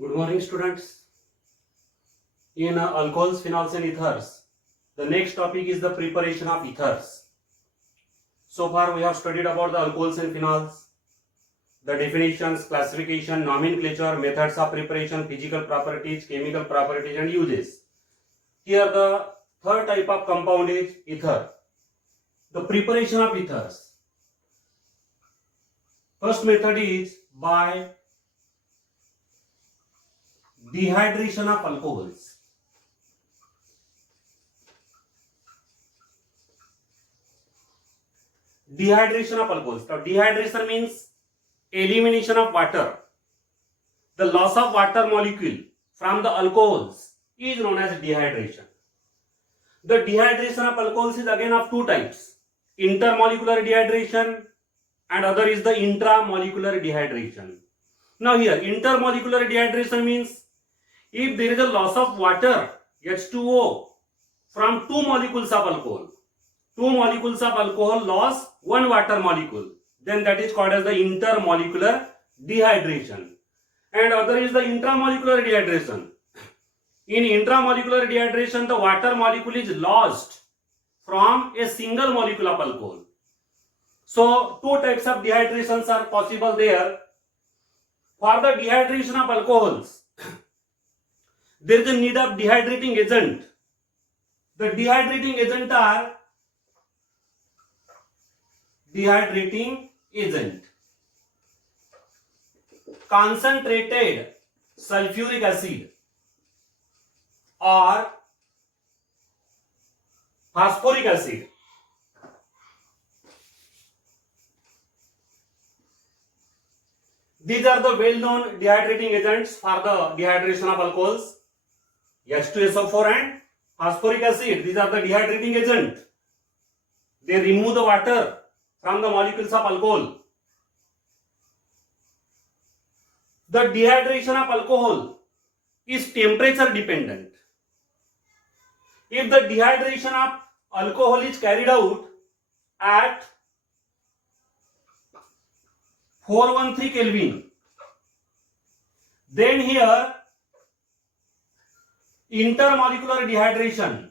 Good morning, students. In alcohols, phenols, and ethers, the next topic is the preparation of ethers. So far, we have studied about the alcohols and phenols, the definitions, classification, nomenclature, methods of preparation, physical properties, chemical properties, and uses. Here, the third type of compound is ether. The preparation of ethers. First method is by dehydration of alcohols. Dehydration of alcohols. Now, dehydration means elimination of water. The loss of water molecule from the alcohols is known as dehydration. The dehydration of alcohols is again of two types: intermolecular dehydration and other is the intramolecular dehydration. Now here, intermolecular dehydration means if there is a loss of water H2O from two molecules of alcohol, two molecules of alcohol lost one water molecule, then that is called as the intermolecular dehydration. And other is the intramolecular dehydration. In intramolecular dehydration, the water molecule is lost from a single molecule of alcohol. So two types of dehydrations are possible there. For the dehydration of alcohols, there is a need of dehydrating agent. The dehydrating agent are dehydrating agent, concentrated sulfuric acid or phosphoric acid. These are the well-known dehydrating agents for the dehydration of alcohols. H2SO4 and phosphoric acid. These are the dehydrating agent. They remove the water from the molecules of alcohol. The dehydration of alcohol is temperature dependent. If the dehydration of alcohol is carried out at 413 Kelvin, then here intermolecular dehydration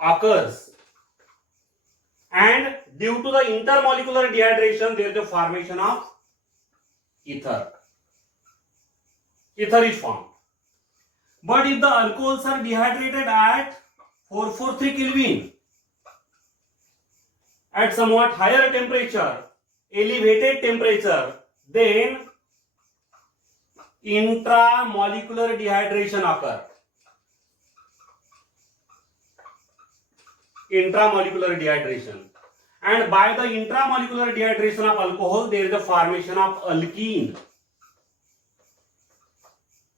occurs, and due to the intermolecular dehydration there is the formation of ether. Ether is formed. But if the alcohols are dehydrated at 443 Kelvin, at somewhat higher temperature, elevated temperature, then intramolecular dehydration occurs. Intramolecular dehydration. And by the intramolecular dehydration of alcohol, there is a formation of alkene.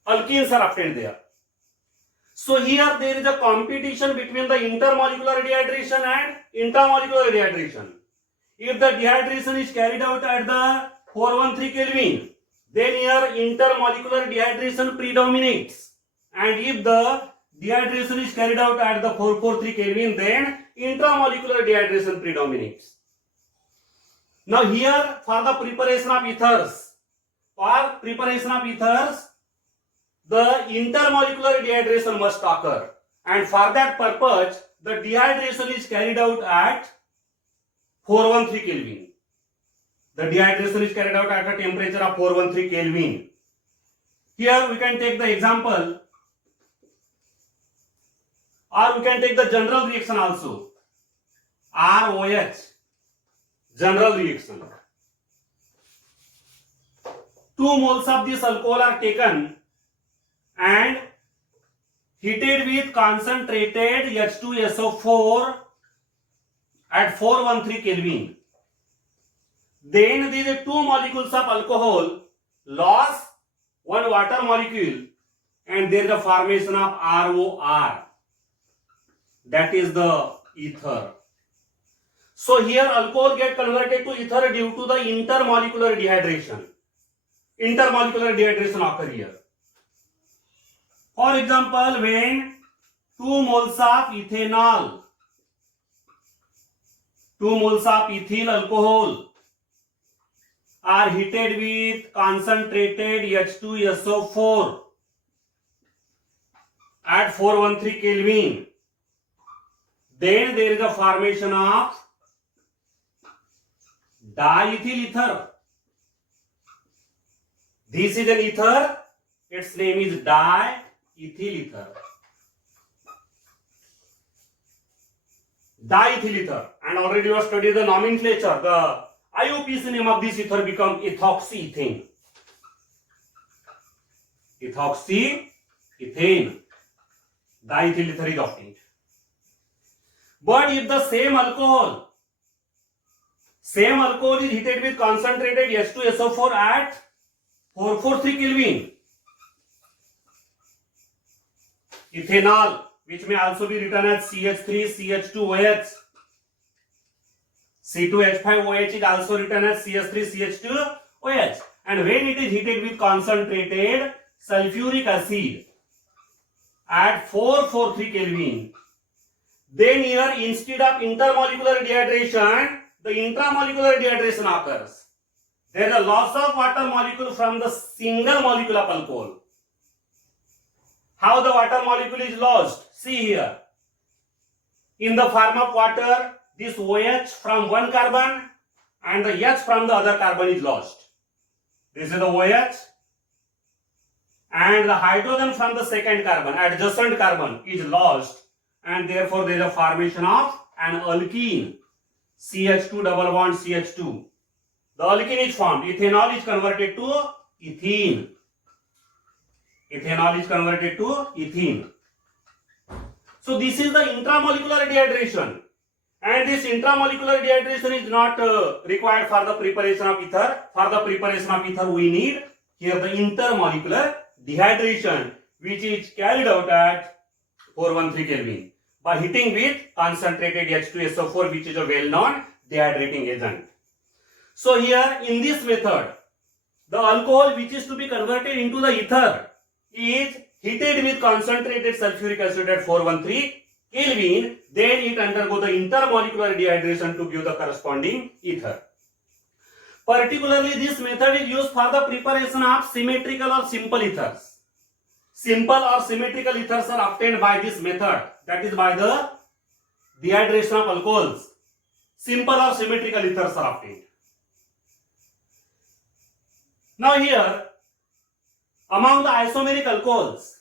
Alkenes are obtained there. So here there is a competition between the intermolecular dehydration and intramolecular dehydration. If the dehydration is carried out at the 413 Kelvin, then here intermolecular dehydration predominates. And if the dehydration is carried out at the 443 Kelvin, then intramolecular dehydration predominates. Now here for the preparation of ethers, the intermolecular dehydration must occur, and for that purpose the dehydration is carried out at 413 Kelvin. The dehydration is carried out at a temperature of 413 Kelvin. Here we can take the example, or we can take the general reaction also. ROH, general reaction. 2 moles of this alcohol are taken and heated with concentrated H2SO4 at 413 Kelvin. Then these 2 molecules of alcohol lost one water molecule, and there is a formation of ROR. That is the ether. So here alcohol get converted to ether due to the intermolecular dehydration. Intermolecular dehydration occur here. For example, when 2 moles of ethanol 2 moles of ethyl alcohol are heated with concentrated H2SO4 at 413 Kelvin. Then there is a formation of diethyl ether. This is an ether. Its name is diethyl ether. Diethyl ether. And already you have studied the nomenclature. The IUPAC name of this ether become ethoxyethane. Ethoxyethane. Diethyl ether is obtained. But if the same alcohol is heated with concentrated H2SO4 at 443 Kelvin, ethanol, which may also be written as CH3CH2OH, C2H5OH is also written as CH3CH2OH, and when it is heated with concentrated sulfuric acid at 443 Kelvin, then here instead of intermolecular dehydration, the intramolecular dehydration occurs. There is a loss of water molecule from the single molecule of alcohol. How the water molecule is lost? See here. In the form of water, this OH from one carbon and the H from the other carbon is lost. This is the OH, and the hydrogen from the second carbon, adjacent carbon, is lost, and therefore there is a formation of an alkene, CH2 double bond CH2. The alkene is formed. Ethanol is converted to ethene. Ethanol is converted to ethene. So this is the intramolecular dehydration, and this intramolecular dehydration is not required for the preparation of ether. For the preparation of ether we need here the intermolecular dehydration, which is carried out at 413 Kelvin by heating with concentrated H2SO4, which is a well-known dehydrating agent. So here in this method, the alcohol which is to be converted into the ether is heated with concentrated sulfuric acid at 413 Kelvin, then it undergoes the intermolecular dehydration to give the corresponding ether. Particularly this method is used for the preparation of symmetrical or simple ethers. Simple or symmetrical ethers are obtained by this method, that is by the dehydration of alcohols. Simple or symmetrical ethers are obtained. Now here, among the isomeric alcohols,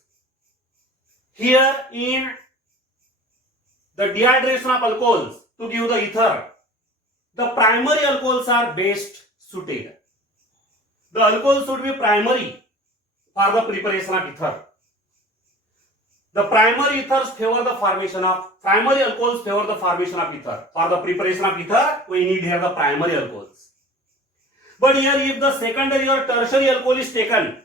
here in the dehydration of alcohols to give the ether, the primary alcohols are best suited. The alcohol should be primary for the preparation of ether. The primary ethers favor the formation of, primary alcohols favor the formation of ether. For the preparation of ether, we need here the primary alcohols. But here if the secondary or tertiary alcohol is taken,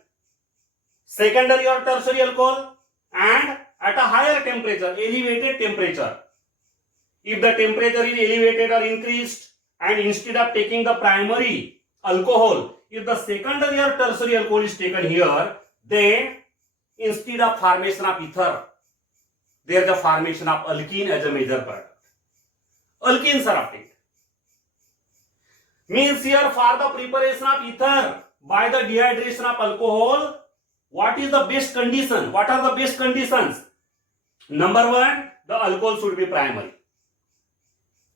secondary or tertiary alcohol, and at a higher temperature, elevated temperature, if the temperature is elevated or increased, and instead of taking the primary alcohol, if the secondary or tertiary alcohol is taken here, then instead of formation of ether, there is a formation of alkene as a major product. Alkenes are obtained. Means here for the preparation of ether by the dehydration of alcohol, what is the best condition? What are the best conditions? Number one, the alcohol should be primary,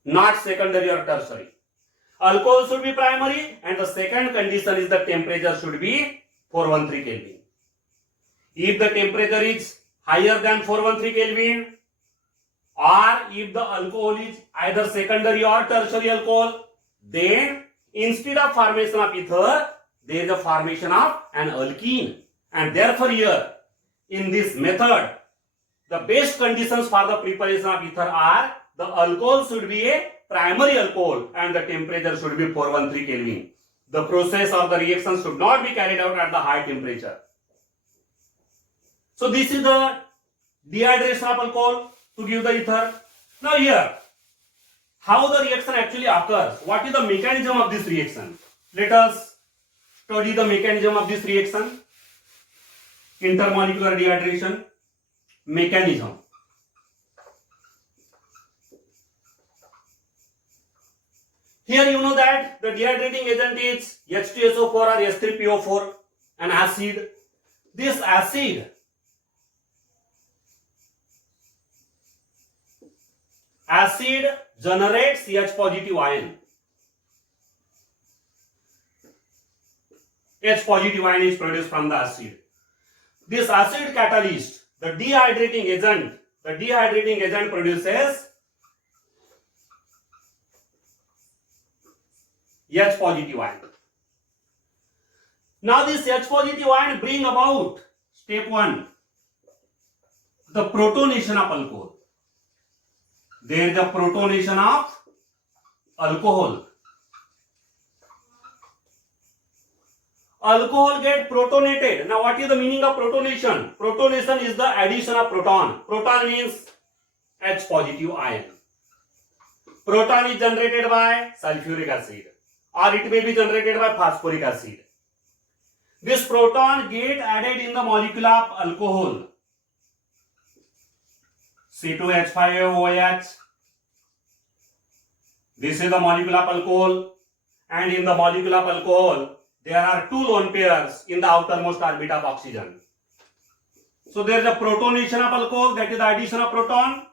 not secondary or tertiary. Alcohol should be primary, and the second condition is the temperature should be 413 Kelvin. If the temperature is higher than 413 Kelvin, or if the alcohol is either secondary or tertiary alcohol, then instead of formation of ether, there is a formation of an alkene. And therefore here, in this method, the best conditions for the preparation of ether are the alcohol should be a primary alcohol and the temperature should be 413 Kelvin. The process or the reaction should not be carried out at the high temperature. So this is the dehydration of alcohol to give the ether. Now here, how the reaction actually occurs? What is the mechanism of this reaction? Let us study the mechanism of this reaction. Intermolecular dehydration mechanism. Here you know that the dehydrating agent is H2SO4 or H3PO4, an acid. This acid generates H positive ion. H positive ion is produced from the acid. This acid catalyst, the dehydrating agent produces H positive ion. Now this H positive ion bring about step 1, the protonation of alcohol. There is a protonation of alcohol. Alcohol get protonated. Now what is the meaning of protonation? Protonation is the addition of proton. Proton means H positive ion. Proton is generated by sulfuric acid, or it may be generated by phosphoric acid. This proton get added in the molecule of alcohol, C2H5OH. This is the molecule of alcohol, and in the molecule of alcohol there are 2 lone pairs in the outermost orbit of oxygen. So there is a protonation of alcohol, that is the addition of proton.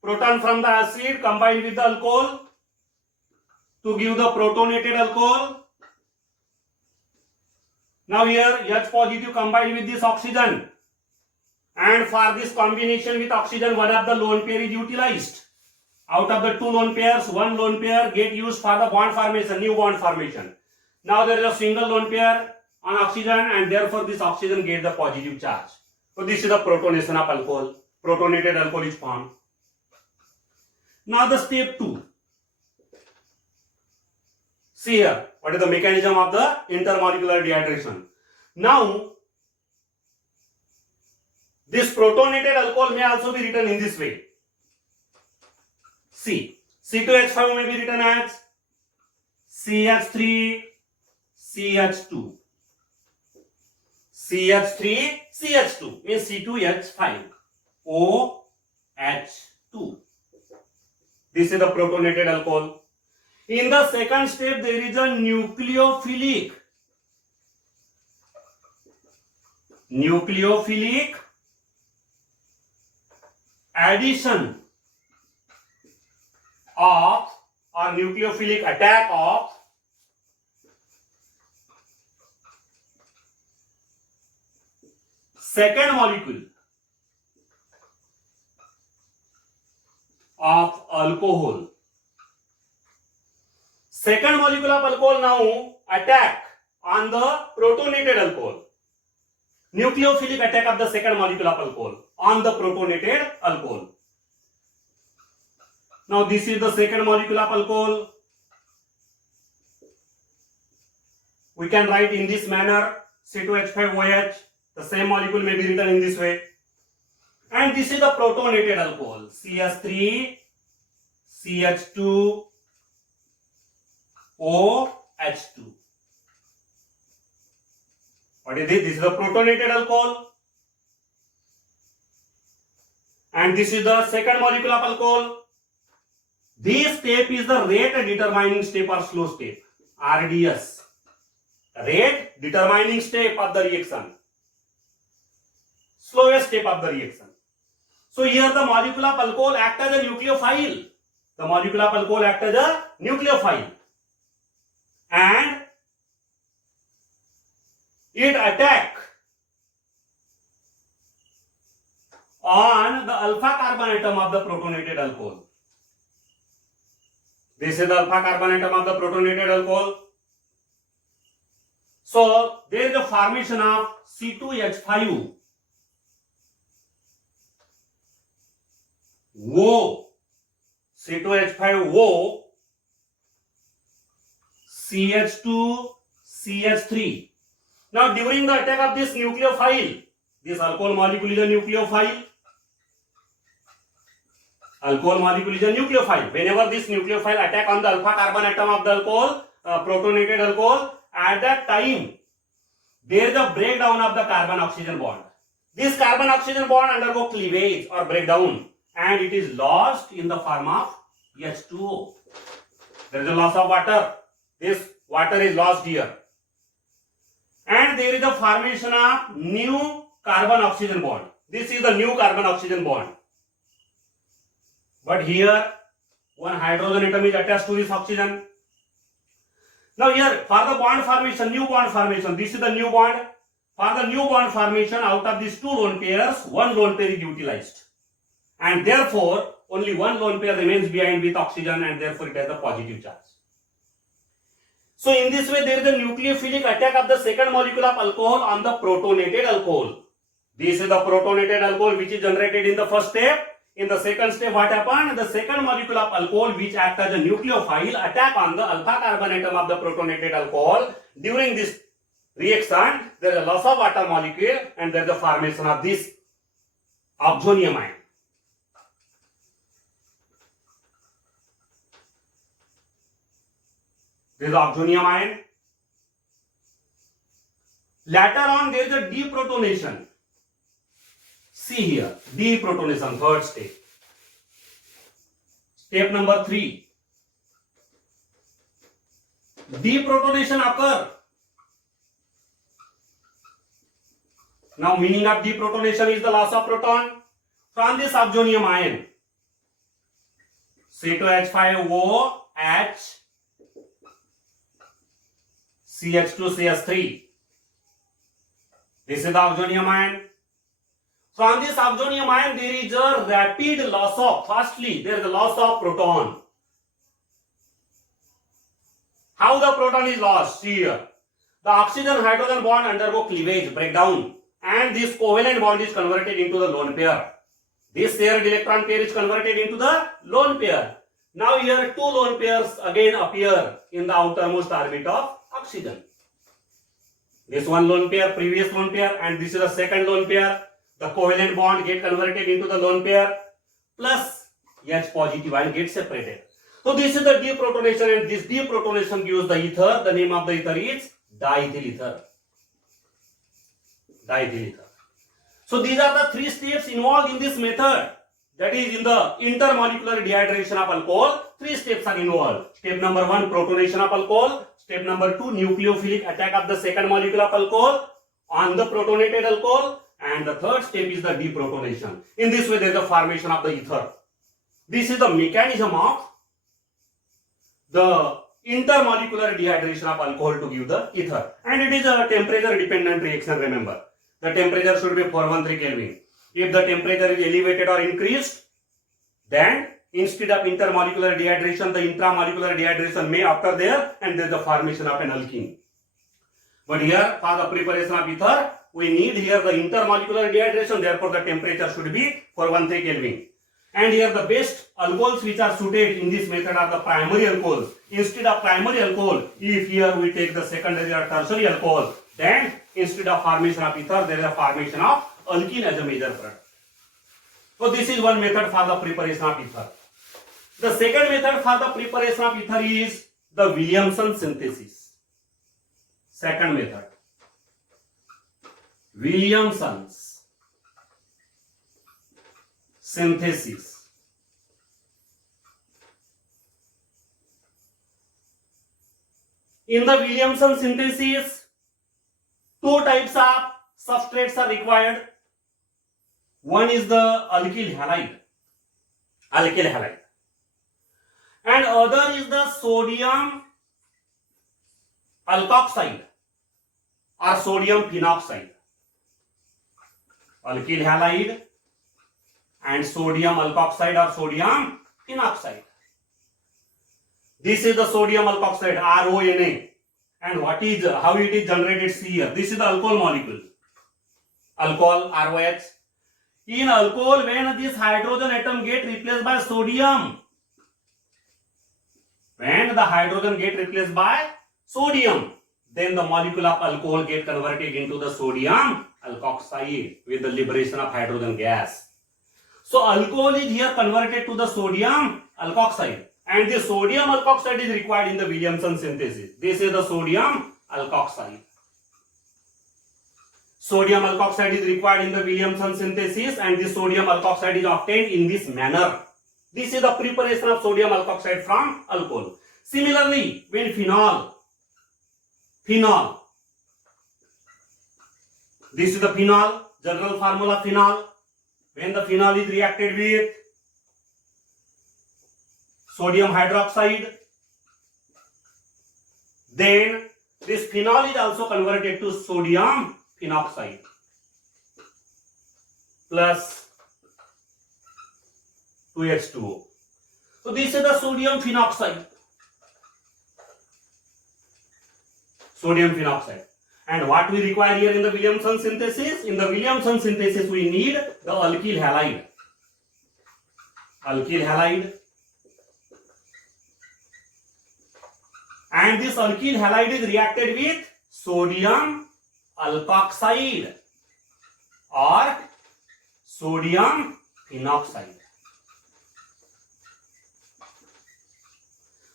Proton from the acid combined with the alcohol to give the protonated alcohol. Now here H positive combined with this oxygen, and for this combination with oxygen, one of the lone pair is utilized. Out of the 2 lone pairs, 1 lone pair get used for the bond formation, new bond formation. Now there is a single lone pair on oxygen, and therefore this oxygen gets the positive charge. So this is the protonation of alcohol. Protonated alcohol is formed. Now the step 2. See here, what is the mechanism of the intermolecular dehydration? Now, this protonated alcohol may also be written in this way. See, C2H5 may be written as CH3 CH2. CH3 CH2 means C2H5 OH2. This is the protonated alcohol. In the second step, there is a nucleophilic addition of, or nucleophilic attack of, second molecule of alcohol. Second molecule of alcohol now attack on the protonated alcohol. Nucleophilic attack of the second molecule of alcohol on the protonated alcohol. Now this is the second molecule of alcohol. We can write in this manner, C2H5OH. The same molecule may be written in this way. And this is the protonated alcohol, CH3 CH2 OH2. What is this? This is the protonated alcohol. And this is the second molecule of alcohol. This step is the rate determining step or slow step, RDS. Rate determining step of the reaction. Slowest step of the reaction. So here the molecule of alcohol acts as a nucleophile. The molecule of alcohol acts as a nucleophile. And it attack on the alpha carbon atom of the protonated alcohol. This is the alpha carbon atom of the protonated alcohol. So there is a formation of C2H5 O, C2H5O, CH2, CH3. Now during the attack of this nucleophile, this alcohol molecule is a nucleophile. Alcohol molecule is a nucleophile. Whenever this nucleophile attack on the alpha carbon atom of the alcohol, protonated alcohol, at that time there is a breakdown of the carbon oxygen bond. This carbon oxygen bond undergo cleavage or breakdown, and it is lost in the form of H2O. There is a loss of water. This water is lost here. And there is a formation of new carbon-oxygen bond. This is the new carbon-oxygen bond. But here, one hydrogen atom is attached to this oxygen. Now here, for the bond formation, new bond formation, this is the new bond. For the new bond formation, out of these two lone pairs, one lone pair is utilized. And therefore, only one lone pair remains behind with oxygen, and therefore it has a positive charge. So in this way, there is a nucleophilic attack of the second molecule of alcohol on the protonated alcohol. This is the protonated alcohol which is generated in the first step. In the second step, what happened? The second molecule of alcohol, which acts as a nucleophile, attack on the alpha carbon atom of the protonated alcohol. During this reaction, there is a loss of water molecule and there is a formation of this oxonium ion. There is oxonium ion. Later on, there is a deprotonation. See here, deprotonation, third step. Step number 3. Deprotonation occur. Now, meaning of deprotonation is the loss of proton from this oxonium ion. C2H5OH, CH2CH3. This is the oxonium ion. From this oxonium ion, there is a rapid loss of, firstly, there is a loss of proton. How the proton is lost? See here. The oxygen-hydrogen bond undergo cleavage, breakdown, and this covalent bond is converted into the lone pair. This shared electron pair is converted into the lone pair. Now here two lone pairs again appear in the outermost orbit of oxygen. This one lone pair, previous lone pair, and this is the second lone pair. The covalent bond get converted into the lone pair plus H positive ion get separated. So this is the deprotonation, and this deprotonation gives the ether. The name of the ether is diethyl ether. Diethyl ether. So these are the 3 steps involved in this method. That is, in the intermolecular dehydration of alcohol, 3 steps are involved. Step number 1, protonation of alcohol. Step number 2, nucleophilic attack of the second molecule of alcohol on the protonated alcohol. And the third step is the deprotonation. In this way, there is the formation of the ether. This is the mechanism of the intermolecular dehydration of alcohol to give the ether. And it is a temperature dependent reaction, remember. The temperature should be 413 Kelvin. If the temperature is elevated or increased, then instead of intermolecular dehydration, the intramolecular dehydration may occur there, and there is the formation of an alkene. But here, for the preparation of ether, we need here the intermolecular dehydration, therefore the temperature should be 413 Kelvin. And here the best alcohols which are suited in this method are the primary alcohols. Instead of primary alcohol, if here we take the secondary or tertiary alcohol, then instead of formation of ether, there is a formation of alkene as a major product. So this is one method for the preparation of ether. The second method for the preparation of ether is the Williamson synthesis. Second method, Williamson's synthesis. In the Williamson synthesis, 2 types of substrates are required. One is the alkyl halide, and other is the sodium alkoxide or sodium phenoxide. Alkyl halide and sodium alkoxide or sodium phenoxide. This is the sodium alkoxide, RONA. And how it is generated? See here. This is the alcohol molecule. Alcohol, ROH. In alcohol, when this hydrogen atom get replaced by sodium, then the molecule of alcohol get converted into the sodium alkoxide with the liberation of hydrogen gas. So alcohol is here converted to the sodium alkoxide, and the sodium alkoxide is required in the Williamson synthesis. This is the sodium alkoxide. Sodium alkoxide is required in the Williamson synthesis, and this sodium alkoxide is obtained in this manner. This is the preparation of sodium alkoxide from alcohol. Similarly, when phenol, this is the phenol, general formula phenol. When the phenol is reacted with sodium hydroxide, then this phenol is also converted to sodium phenoxide plus 2H2O. So this is the sodium phenoxide. Sodium phenoxide. And what we require here in the Williamson synthesis? In the Williamson synthesis, we need the alkyl halide. Alkyl halide. And this alkyl halide is reacted with sodium alkoxide or sodium phenoxide.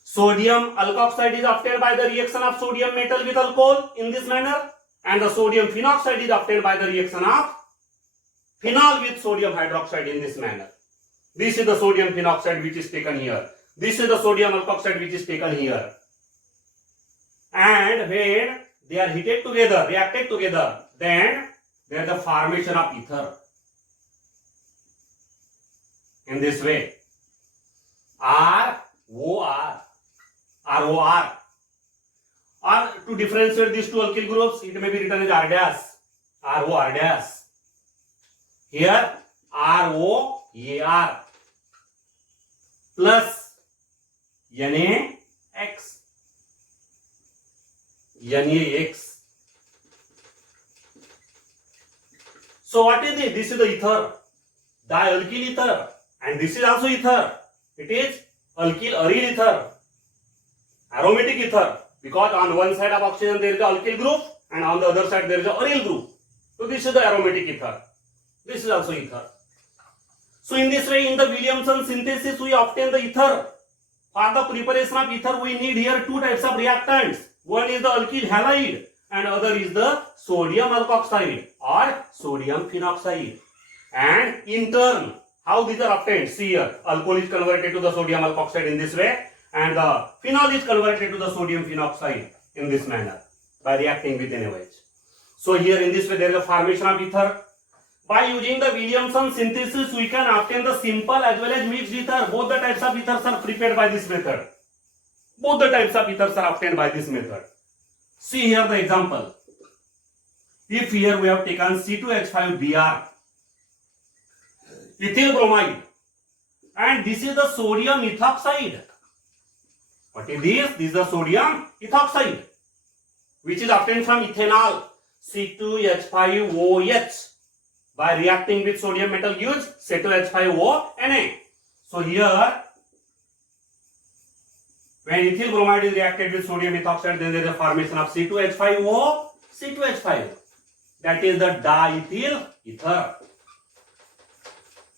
Sodium alkoxide is obtained by the reaction of sodium metal with alcohol in this manner, and the sodium phenoxide is obtained by the reaction of phenol with sodium hydroxide in this manner. This is the sodium phenoxide which is taken here. This is the sodium alkoxide which is taken here. And when they are heated together, reacted together, then there is the formation of ether. In this way, ROR. Or to differentiate these two alkyl groups, it may be written as R dash, ROR dash. Here ROAR plus NaX. So what is it? This is the ether, dialkyl ether, and this is also ether. It is alkyl aryl ether, aromatic ether, because on one side of oxygen there is the alkyl group and on the other side there is the aryl group. So this is the aromatic ether. This is also ether. So in this way, in the Williamson synthesis, we obtain the ether. For the preparation of ether, we need here two types of reactants. One is the alkyl halide and other is the sodium alkoxide or sodium phenoxide. And in turn, how these are obtained? See here, alcohol is converted to the sodium alkoxide in this way, and the phenol is converted to the sodium phenoxide in this manner by reacting with NaOH. So here in this way there is a formation of ether. By using the Williamson synthesis, we can obtain the simple as well as mixed ether. Both the types of ethers are prepared by this method. Both the types of ethers are obtained by this method. See here the example. If here we have taken C2H5Br, ethyl bromide, and this is the sodium ethoxide. What is this? This is the sodium ethoxide, which is obtained from ethanol, C2H5OH. By reacting with sodium metal gives C2H5O Na. So here, when ethyl bromide is reacted with sodium ethoxide, then there is a formation of C2H5O, C2H5. That is the diethyl ether.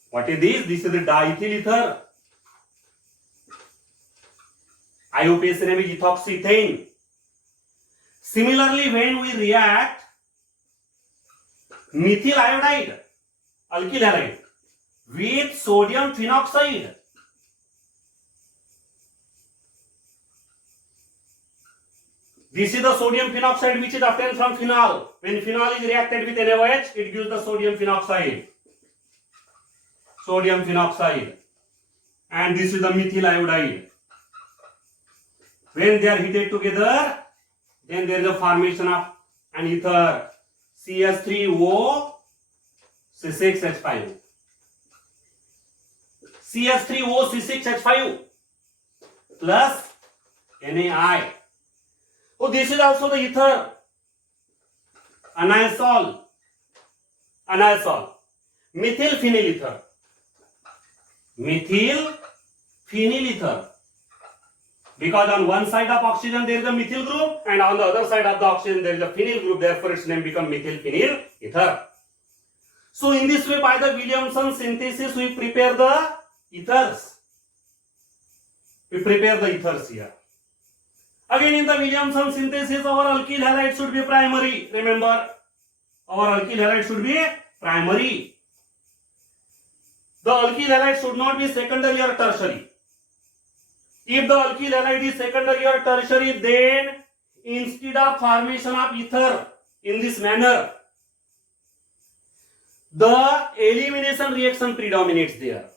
What is this? This is the diethyl ether. IUPAC name is ethoxyethane. Similarly, when we react methyl iodide, alkyl halide, with sodium phenoxide, this is the sodium phenoxide which is obtained from phenol. When phenol is reacted with NaOH, it gives the sodium phenoxide. Sodium phenoxide. And this is the methyl iodide. When they are heated together, then there is a formation of an ether, CH3O, C6H5. CH3O, C6H5 plus NaI. Oh, this is also the ether. Anisole. Methyl phenyl ether. Methyl phenyl ether. Because on one side of oxygen there is a methyl group and on the other side of the oxygen there is a phenyl group. Therefore, its name becomes methyl phenyl ether. So in this way, by the Williamson synthesis, we prepare the ethers. We prepare the ethers here. Again, in the Williamson synthesis, our alkyl halide should be primary. Remember, our alkyl halide should be primary. The alkyl halide should not be secondary or tertiary. If the alkyl halide is secondary or tertiary, then instead of formation of ether in this manner, the elimination reaction predominates there.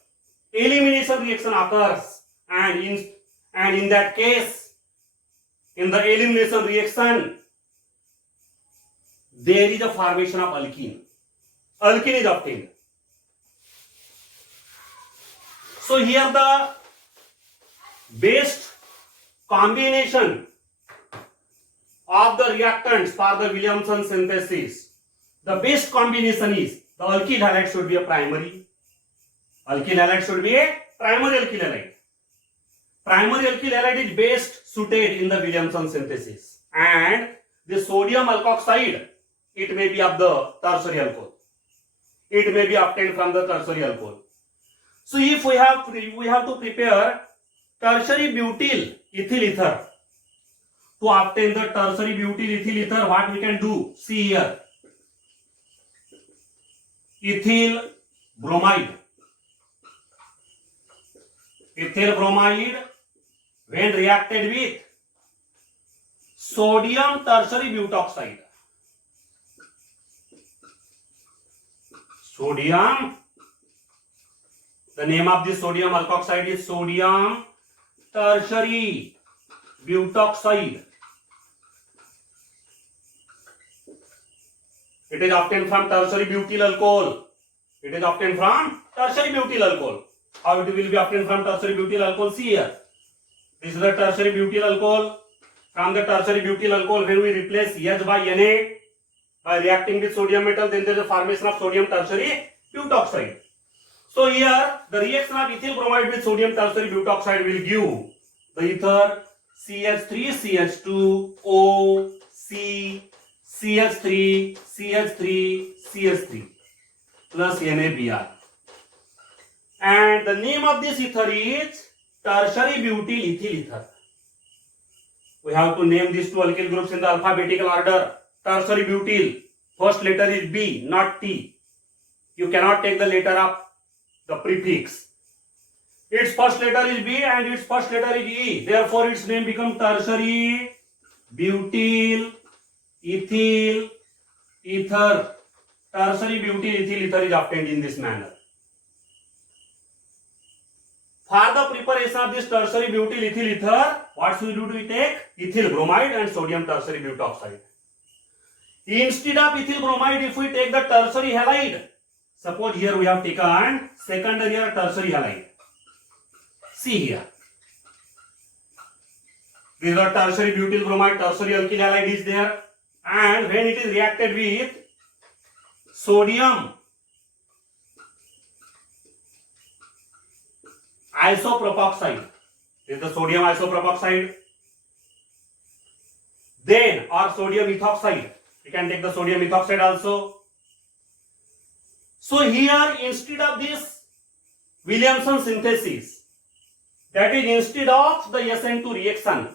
Elimination reaction occurs, and in that case, in the elimination reaction, there is a formation of alkene. Alkene is obtained. So here the best combination of the reactants for the Williamson synthesis, the best combination is the alkyl halide should be a primary. Alkyl halide should be a primary alkyl halide. Primary alkyl halide is best suited in the Williamson synthesis, and the sodium alkoxide, it may be of the tertiary alcohol. It may be obtained from the tertiary alcohol. So if we have to prepare tertiary butyl ethyl ether, to obtain the tertiary butyl ethyl ether, what we can do? See here, ethyl bromide. Ethyl bromide, when reacted with sodium tertiary butoxide, sodium, the name of this sodium alkoxide is sodium tertiary butoxide. It is obtained from tertiary butyl alcohol. It is obtained from tertiary butyl alcohol. How it will be obtained from tertiary butyl alcohol? See here. This is the tertiary butyl alcohol. From the tertiary butyl alcohol, when we replace H by Na by reacting with sodium metal, then there is a formation of sodium tertiary butoxide. So here, the reaction of ethyl bromide with sodium tertiary butoxide will give the ether CH3, CH2, O, C, CH3, CH3, CH3 plus NaBr. And the name of this ether is tertiary butyl ethyl ether. We have to name these two alkyl groups in the alphabetical order. Tertiary butyl, first letter is B, not T. You cannot take the letter of the prefix. Its first letter is B and its first letter is E. Therefore, its name becomes tertiary butyl ethyl ether. Tertiary butyl ethyl ether is obtained in this manner. For the preparation of this tertiary butyl ethyl ether, what should we do? We take ethyl bromide and sodium tertiary butoxide. Instead of ethyl bromide, if we take the tertiary halide, suppose here we have taken secondary or tertiary halide. See here. This is the tertiary butyl bromide, tertiary alkyl halide is there, and when it is reacted with sodium isopropoxide, this is the sodium isopropoxide, then or sodium ethoxide, we can take the sodium ethoxide also. So here, instead of this Williamson synthesis, that is instead of the SN2 reaction,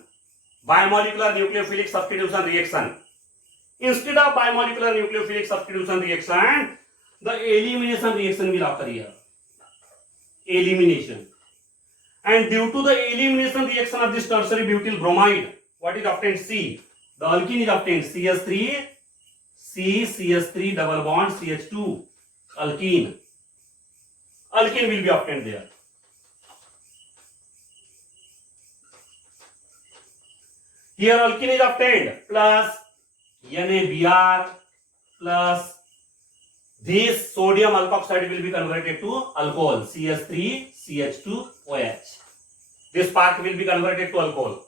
bimolecular nucleophilic substitution reaction, instead of bimolecular nucleophilic substitution reaction, the elimination reaction will occur here. Elimination. And due to the elimination reaction of this tertiary butyl bromide, what is obtained? C. The alkene is obtained. CH3, C, CH3 double bond CH2, alkene. Alkene will be obtained there. Here alkene is obtained plus NaBr plus this sodium alkoxide will be converted to alcohol CH3 CH2OH. This part will be converted to alcohol.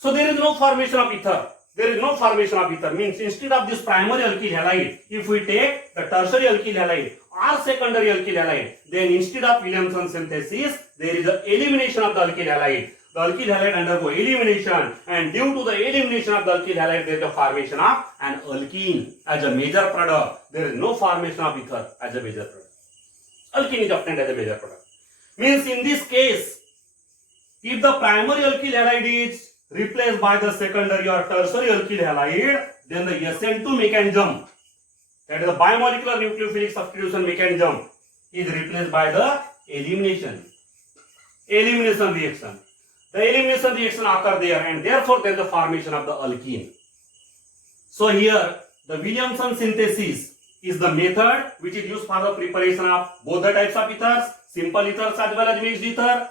So there is no formation of ether. There is no formation of ether. Means instead of this primary alkyl halide, if we take the tertiary alkyl halide or secondary alkyl halide, then instead of Williamson synthesis, there is the elimination of the alkyl halide. The alkyl halide undergo elimination, and due to the elimination of the alkyl halide, there is the formation of an alkene as a major product. There is no formation of ether as a major product. Alkene is obtained as a major product. Means in this case, if the primary alkyl halide is replaced by the secondary or tertiary alkyl halide, then the SN2 mechanism, that is the bimolecular nucleophilic substitution mechanism, is replaced by the elimination reaction. the elimination reaction occur there, and therefore there is the formation of the alkene. So here the Williamson synthesis is the method which is used for the preparation of both the types of ethers, simple ethers as well as mixed ether.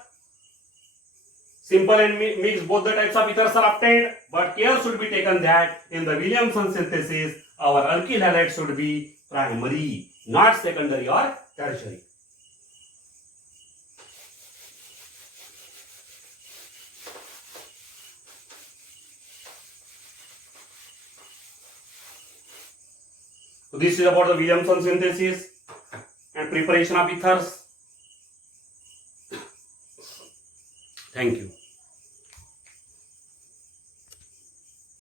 Simple and mixed, both the types of ethers are obtained, but care should be taken that in the Williamson synthesis our alkyl halide should be primary, not secondary or tertiary. So this is about the Williamson synthesis and preparation of ethers. Thank you.